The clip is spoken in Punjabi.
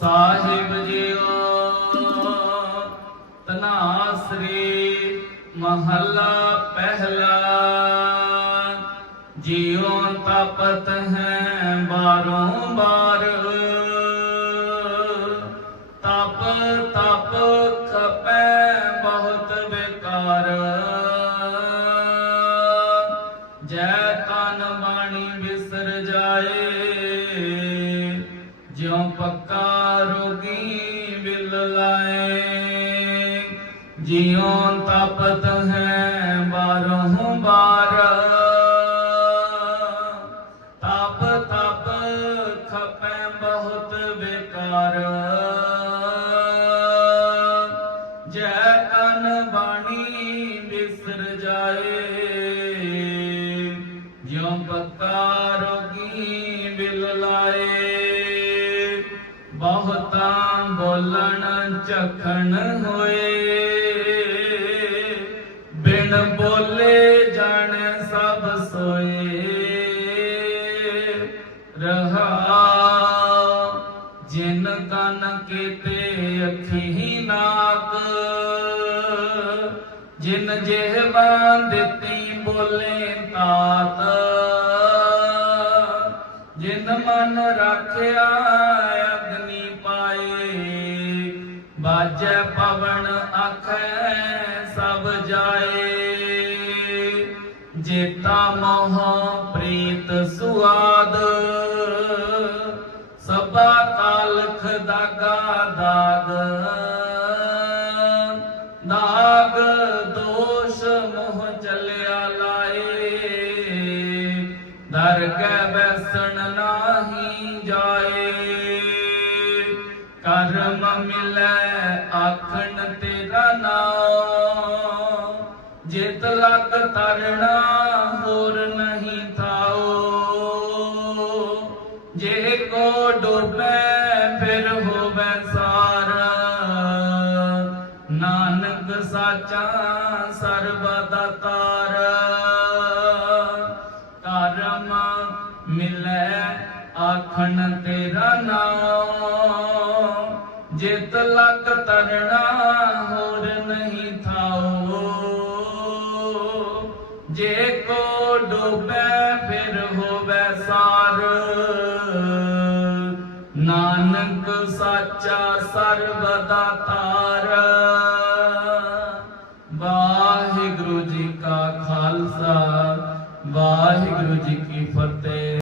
ਸਾਹਿਬ ਜੀਓ, ਤਨਾਸਰੀ ਮਹੱਲਾ ਪਹਿਲਾ। ਜਿਉ ਤਪਤ ਹੈ ਬਾਰੋਂ ਬਾਰ ਤਪ ਤਪ ਖਪੈ ਬਹੁਤ ਬੇਕਾਰ। ਜੈ ਤਨ ਬਾਣੀ ਬਿਸਰ ਜਾਏ। ਜਿਉ ਪੱਕਾ ਰੋਗੀ ਬਿਲ ਲਾਏ ਜਿਉ ਤਪਤ ਹੈ ਬਾਰੋਂ ਬਾਰ ਬਹੁਤਾਂ ਬੋਲਣ ਚਖਣ ਹੋਏ। ਬਿਨ ਬੋਲੇ ਜਾਣ ਸਭ ਸੋਏ। ਰਹਾ ਜਿਨ ਕਨ ਕੀਤੇ ਅੱਖੀ ਨਾਕ। ਜਿਨ ਜਿਹਵਾਂ ਦਿੱਤੀ ਬੋਲੇ ਤਾਤ। ਮਨ ਰੱਖਿਆ, ਅਗਨੀ ਪਾਏ। ਬਾਜੈ ਪਵਨ ਆਖੈ, ਸਭ ਜਾਏ। ਜੇਤਾ ਮੋਹ ਪ੍ਰੀਤ ਸੁਆਦ। ਸਭਾ ਕਾਲਖ ਦਾਗਾ ਦਾਗ। ਦਾਗ ਦਰ ਕੈ ਨਾਹੀ ਜਾਏ। ਕਰਮ ਮਿਲੈ ਆਖਣ ਤੇਰਾ ਨਾਮ। ਜਿਤ ਲਗ ਤਰਣਾ ਹੋਰ ਨਹੀਂ ਥਾਓ ਜੇ ਕੋ ਡੋਬੈ ਫਿਰ ਹੋਵੇ ਸਾਰ। ਨਾਨਕ ਸਾਚਾ ਸਰਬਦਾ ਤਾਰ ਮਿਲੈ ਆਖਣ ਤੇਰਾ ਨਾਮ ਜਿਤ ਲਗ ਤਰਣਾ ਹੋਰ ਨਹੀਂ ਥਾਓ ਜੇ ਕੋ ਡੋਬੈ ਫਿਰ ਹੋਵੇ ਸਾਰ। ਨਾਨਕ ਸਾਚਾ ਸਰਬਦਾ ਤਾਰ। ਵਾਹਿਗੁਰੂ ਜੀ ਕਾ ਖਾਲਸਾ, ਵਾਹਿਗੁਰੂ ਜੀ ਕੀ ਫਤਿਹ।